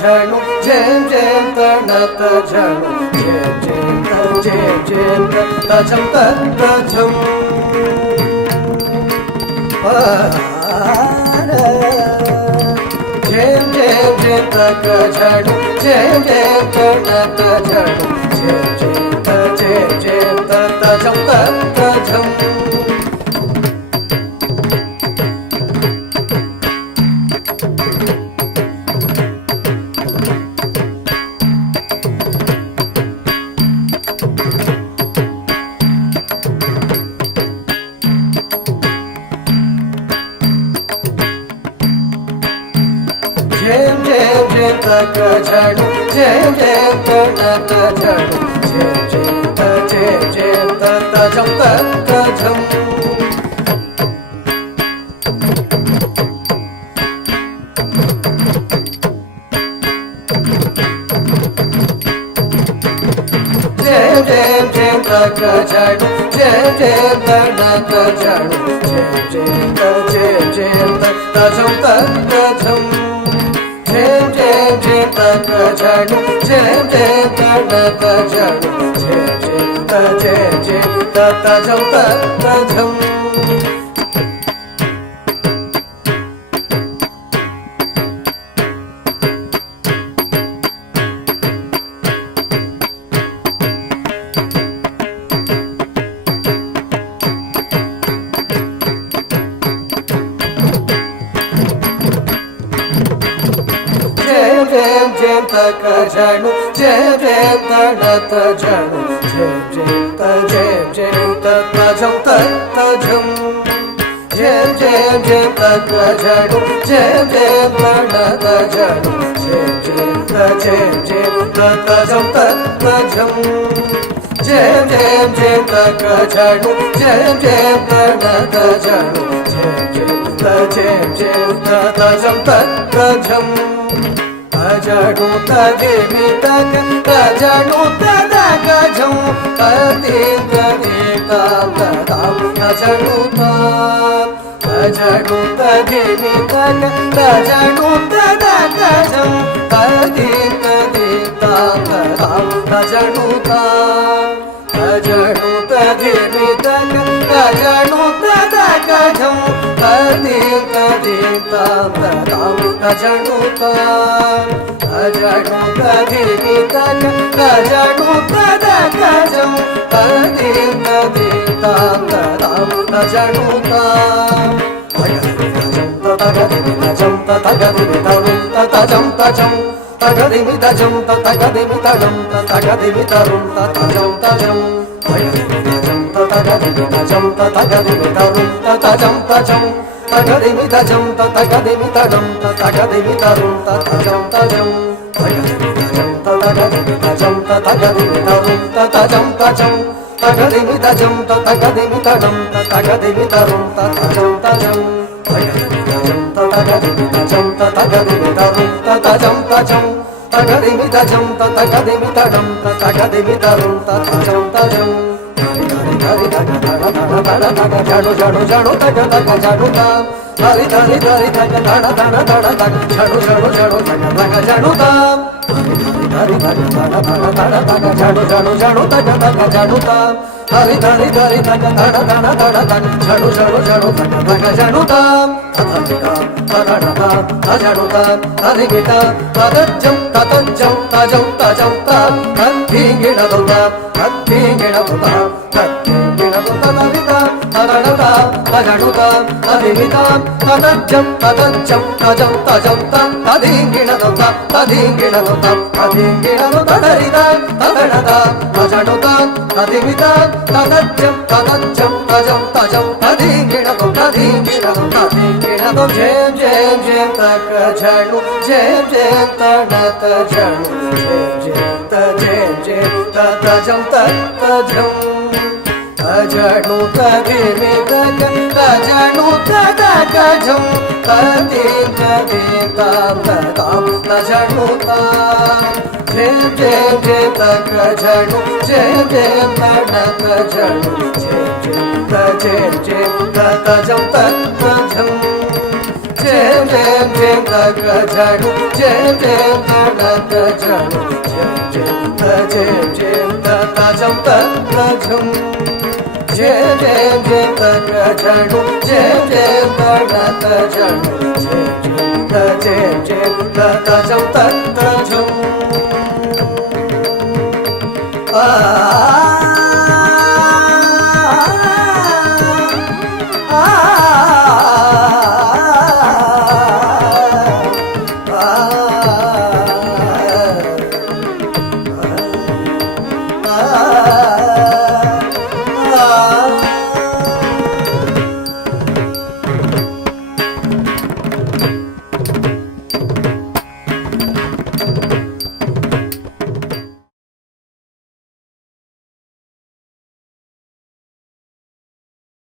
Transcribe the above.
झणु झेम झेम तणत झणु झेम झेम तजम तजम झेम झेम झेम तक झणु झेम झेम तणत झणु झेम झेम तजम तजम झेम झेम झेम तक झणु झेम झेम तणत झणु झेम झेम तजम तजम झेम झेम झेम तक झणु झेम झेम तणत झणु झेम झेम तजम तजम झेम झेम झेम तक झणु झेम झेम तणत झणु झेम झेम तजम तजम झेम झेम तक झणु झेम झेम तणत झणु झेम झेम तजम तजम झेम झेम झेम तक झणु झेम झेम तणत झणु झेम झेम तजम तजम झेम झेम झेम तक झणु झेम झेम तणत झणु झेम झेम तजम तजम झणु तदेवी तक झणु तदक झौ तदे तदे काम तदाम झणु झणु तदेवी तक झणु तदक झौ तदे तदे काम तदाम झणु झणु तदेवी तक झणु तदक झौ तदे तदे काम तदाम झणु झणु तदेवी तक झणु तदक झौ तदे तदे काम तदाम झणु तगदिमि तजम तगदिमि तजम तगदिमि तरुम तजम तजम तगदिमि तजम तगदिमि तरुम तजम तजम तगदिमि तजम तगदिमि तजम तगदिमि तरुम तजम तजम तगदिमि तजम तगदिमि तरुम तजम तजम तगदिमि तजम तगदिमि तरुम तगदिमि तरुम तजम तजम तगदिमि तजम तगदिमि तरुम तजम तजम तगदिमि तजम तगदिमि तरुम तगदिमि तरुम तजम तजम धरि धरि झणु झणु झणु तग तग झणु ताम धरि धरि धरि तग धण धण धण तग झणु झणु झणु तग तग झणु ताम धरि धरि धण धण धण तग झणु झणु झणु तग तग झणु ताम धरि धरि धरि तग धण धण धण तग झणु झणु झणु तग तग झणु ताम झणु ताम धरि गिटा तदज्जम ततज्जम तजम तजम ताम धि गिण दुता धि गिण दुता तजणुताम तदिमिताम तदज्जम तदज्जम तजम तजम तम तदिंगिणदुताम तदिंगिणदुताम तदिंगिणदुतदरिताम तदणताम तजणुताम तदिमिताम तदज्जम तदज्जम तजम तजम तदिंगिणदु तदिंगिणदु तदिंगिणदु झेम झेम झेम तक झणु झेम झेम तणत झणु झेम झेम तजम तजम झणु तदेवी तक झणु तदक झौ तदे तदे काम तदाम झणु झेम झेम झेम तक झणु झेम झेम तणत झणु झेम झेम तजम तजम झेम झेम झेम తక జడు జయ జయ తక జడు జయ జయ తజం తజం జయ జయ తక జడు జయ జయ తక జడు జయ జయ తజం తజం ఆ